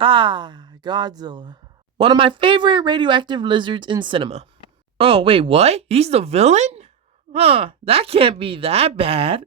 Godzilla. One of my favorite radioactive lizards in cinema. Oh, wait, what? He's the villain? Huh, that can't be that bad.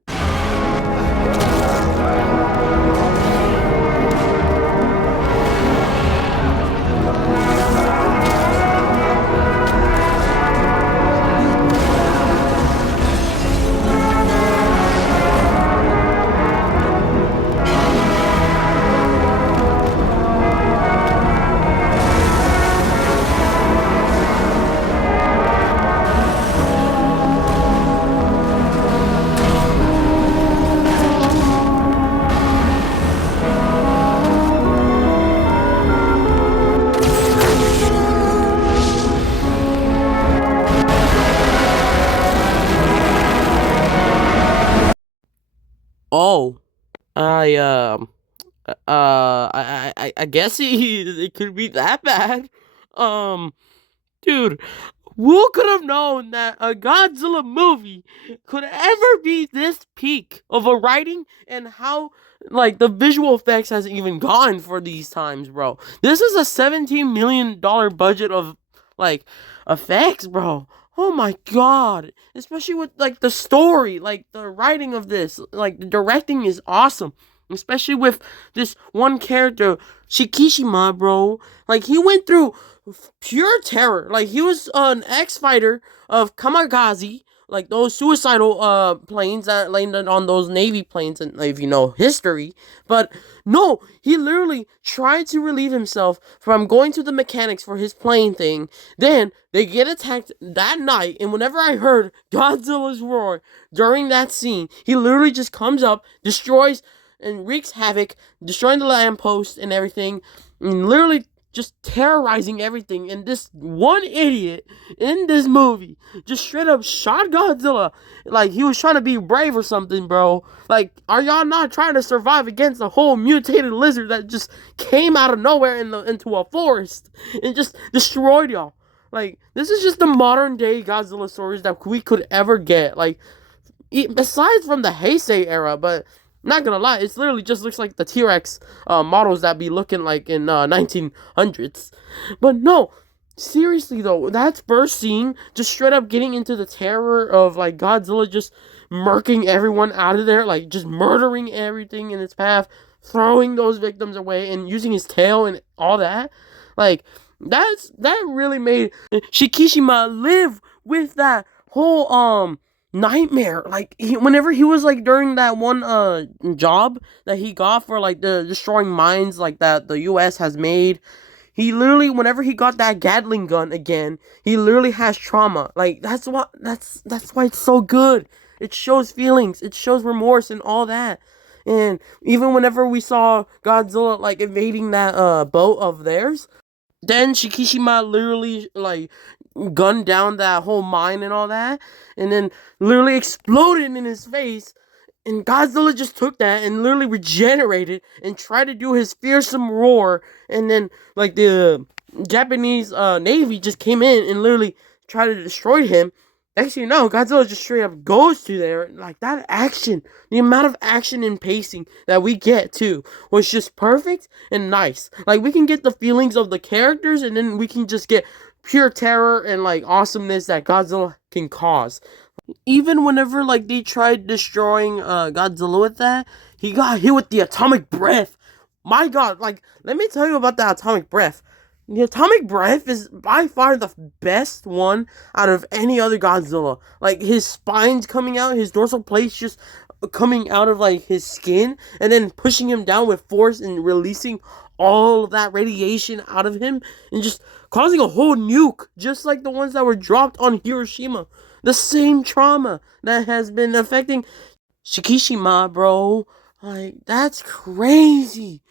Oh, I I guess it could be that bad. Um, Dude, who could have known that a Godzilla movie could ever be this peak of a writing and how like the visual effects has even gone for these times, bro. This is a $17 million budget of like effects, bro. Oh my god. Especially with like the story, like the writing of this, like the directing is awesome. Especially with this one character, Shikishima, bro. Like he went through pure terror. Like he was an ex-fighter of Kamakazi, like those suicidal planes that landed on those Navy planes, and if you know history. But no, he literally tried to relieve himself from going to the mechanics for his plane thing. Then they get attacked that night, and whenever I heard Godzilla's roar during that scene, he literally just comes up, destroys and wreaks havoc, destroying the lamppost and everything, and literally just terrorizing everything. And this one idiot in this movie just straight up shot Godzilla like he was trying to be brave or something, bro. Like, are y'all not trying to survive against a whole mutated lizard that just came out of nowhere into a forest and just destroyed y'all? Like, this is just the modern day Godzilla stories that we could ever get. Like, besides from the Heisei era, but not gonna lie, it literally just looks like the T-Rex models that be looking like in 1900s. But no, seriously though, that first scene, just straight up getting into the terror of like Godzilla just murking everyone out of there, like just murdering everything in its path, throwing those victims away, and using his tail and all that. Like, that really made Shikishima live with that whole nightmare. Like whenever he was like during that one job that he got for like the destroying mines like that the US has made, he literally, whenever he got that Gatling gun again, he literally has trauma. Like that's why it's so good. It shows feelings, it shows remorse and all that. And even whenever we saw Godzilla like invading that boat of theirs, then Shikishima literally like gunned down that whole mine and all that, and then literally exploded in his face. And Godzilla just took that and literally regenerated and tried to do his fearsome roar. And then like the Japanese Navy just came in and literally tried to destroy him. Actually, no, Godzilla just straight up goes to there. Like, that action, the amount of action and pacing that we get, too, was just perfect and nice. Like, we can get the feelings of the characters, and then we can just get pure terror and, like, awesomeness that Godzilla can cause. Even whenever, like, they tried destroying Godzilla with that, he got hit with the atomic breath. My god, like, let me tell you about that atomic breath. The atomic breath is by far the best one out of any other Godzilla. Like, his spine's coming out, his dorsal plate's just coming out of, like, his skin, and then pushing him down with force and releasing all of that radiation out of him, and just causing a whole nuke, just like the ones that were dropped on Hiroshima. The same trauma that has been affecting Shikishima, bro. Like, that's crazy.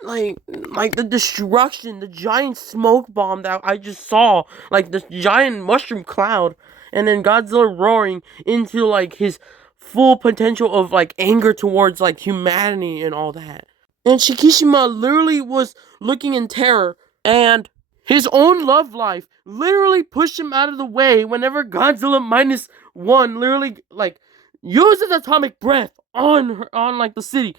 Like the destruction, the giant smoke bomb that I just saw, like this giant mushroom cloud, and then Godzilla roaring into like his full potential of like anger towards like humanity and all that. And Shikishima literally was looking in terror, and his own love life literally pushed him out of the way whenever Godzilla Minus One literally like uses atomic breath on like the city.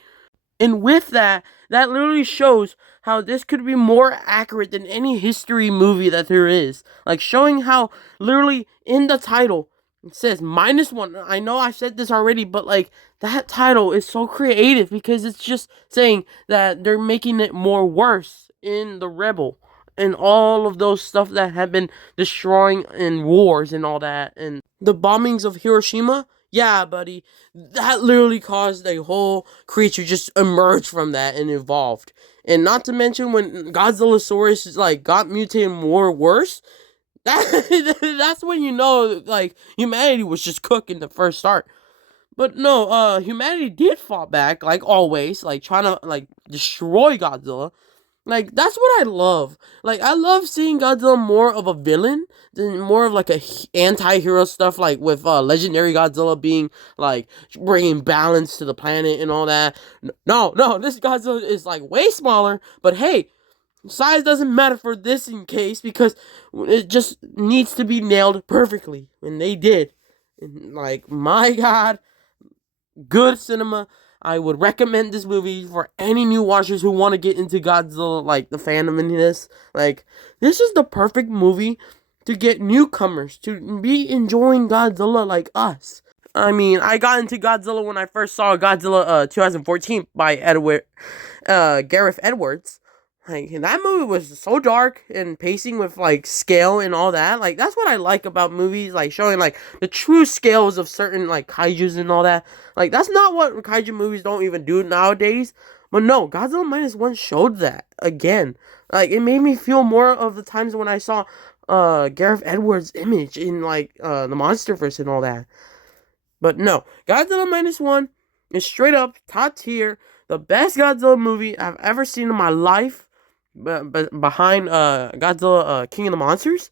And with that, that literally shows how this could be more accurate than any history movie that there is. Like, showing how literally in the title it says -1. I know I said this already, but like, that title is so creative because it's just saying that they're making it more worse in the Rebel and all of those stuff that have been destroying in wars and all that, and the bombings of Hiroshima. Yeah, buddy, that literally caused a whole creature just emerge from that and evolved. And not to mention when Godzillasaurus like got mutated more worse, that's when you know like humanity was just cooking the first start. But no, humanity did fall back like always, like trying to like destroy Godzilla. Like, that's what I love. Like, I love seeing Godzilla more of a villain than more of like a anti-hero stuff, like with legendary Godzilla being like bringing balance to the planet and all that. No, this Godzilla is like way smaller, but hey, size doesn't matter for this in case because it just needs to be nailed perfectly, and they did. And, like, my God, good cinema. I would recommend this movie for any new watchers who want to get into Godzilla, like the fandom in this. Like, this is the perfect movie to get newcomers to be enjoying Godzilla like us. I mean, I got into Godzilla when I first saw Godzilla 2014 by Gareth Edwards. Like, and that movie was so dark and pacing with like scale and all that. Like, that's what I like about movies, like showing like the true scales of certain like kaijus and all that. Like, that's not what kaiju movies don't even do nowadays. But no, Godzilla Minus One showed that again. Like, it made me feel more of the times when I saw Gareth Edwards' image in like the MonsterVerse and all that. But no, Godzilla Minus One is straight up top tier, the best Godzilla movie I've ever seen in my life, but behind Godzilla King of the Monsters,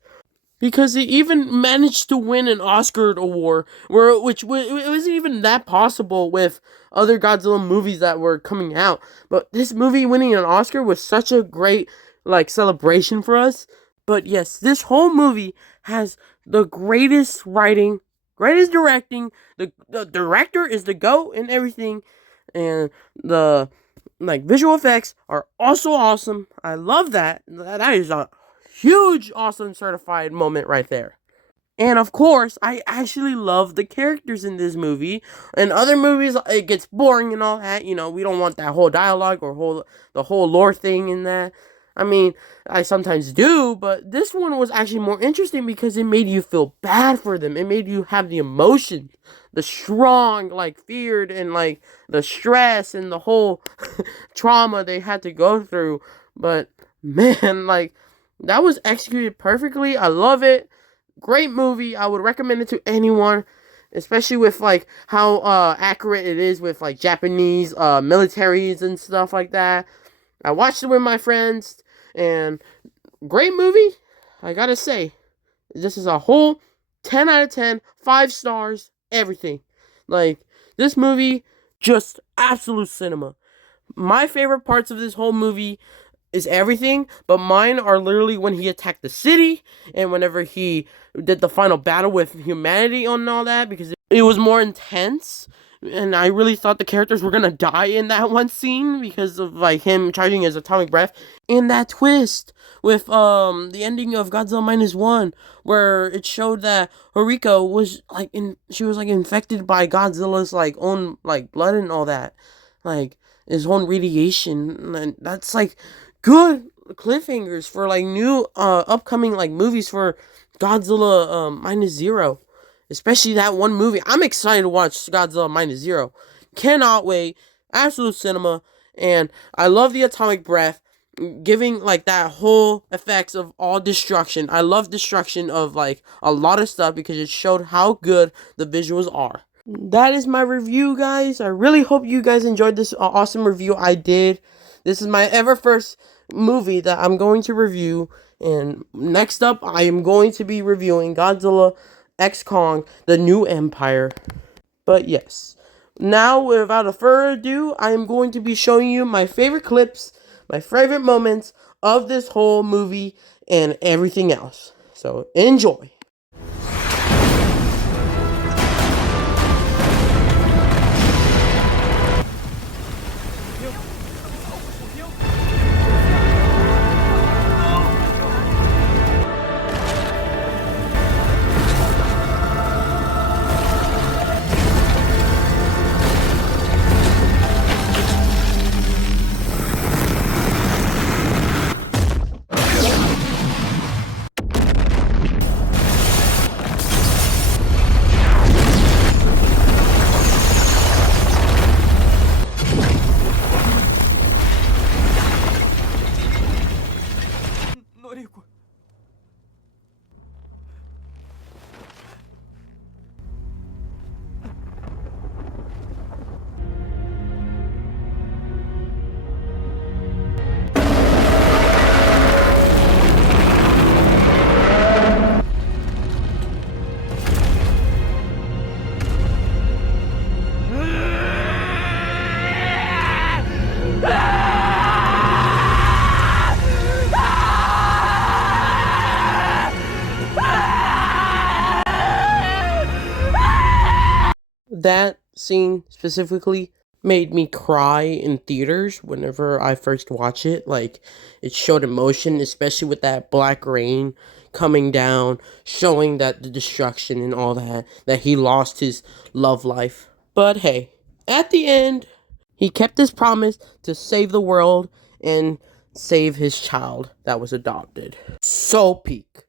because it even managed to win an Oscar award, which it wasn't even that possible with other Godzilla movies that were coming out. But this movie winning an Oscar was such a great like celebration for us. But yes, this whole movie has the greatest writing, greatest directing. The director is the GOAT and everything, and the like visual effects are also awesome. I love that. That is a huge awesome certified moment right there. And of course, I actually love the characters in this movie. In other movies, it gets boring and all that. You know, we don't want that whole dialogue or the whole lore thing in that. I mean, I sometimes do, but this one was actually more interesting because it made you feel bad for them. It made you have the emotion, the strong, like, feared, and, like, the stress and the whole trauma they had to go through. But, man, like, that was executed perfectly. I love it. Great movie. I would recommend it to anyone, especially with like how accurate it is with like Japanese militaries and stuff like that. I watched it with my friends, and great movie. I gotta say, this is a whole 10 out of 10, 5 stars, everything. Like, this movie, just absolute cinema. My favorite parts of this whole movie is everything, but mine are literally when he attacked the city and whenever he did the final battle with humanity and all that, because it was more intense, and I really thought the characters were gonna die in that one scene because of like him charging his atomic breath. And that twist with the ending of Godzilla Minus One, where it showed that Horiko was like she was like infected by Godzilla's like own like blood and all that, like his own radiation, and that's like good cliffhangers for like new upcoming like movies for Godzilla Minus Zero, especially that one movie. I'm excited to watch Godzilla Minus Zero. Cannot wait. Absolute cinema. And I love the atomic breath, giving like that whole effects of all destruction. I love destruction of like a lot of stuff because it showed how good the visuals are. That is my review, guys. I really hope you guys enjoyed this awesome review I did. This is my ever first movie that I'm going to review. And next up, I am going to be reviewing Godzilla X Kong, The New Empire. But yes, now without a further ado, I am going to be showing you my favorite clips, my favorite moments of this whole movie and everything else. So enjoy. that scene specifically made me cry in theaters whenever I first watch it. Like, it showed emotion, especially with that black rain coming down, showing that the destruction and all that he lost his love life. But hey, at the end, he kept his promise to save the world and save his child that was adopted. So peak.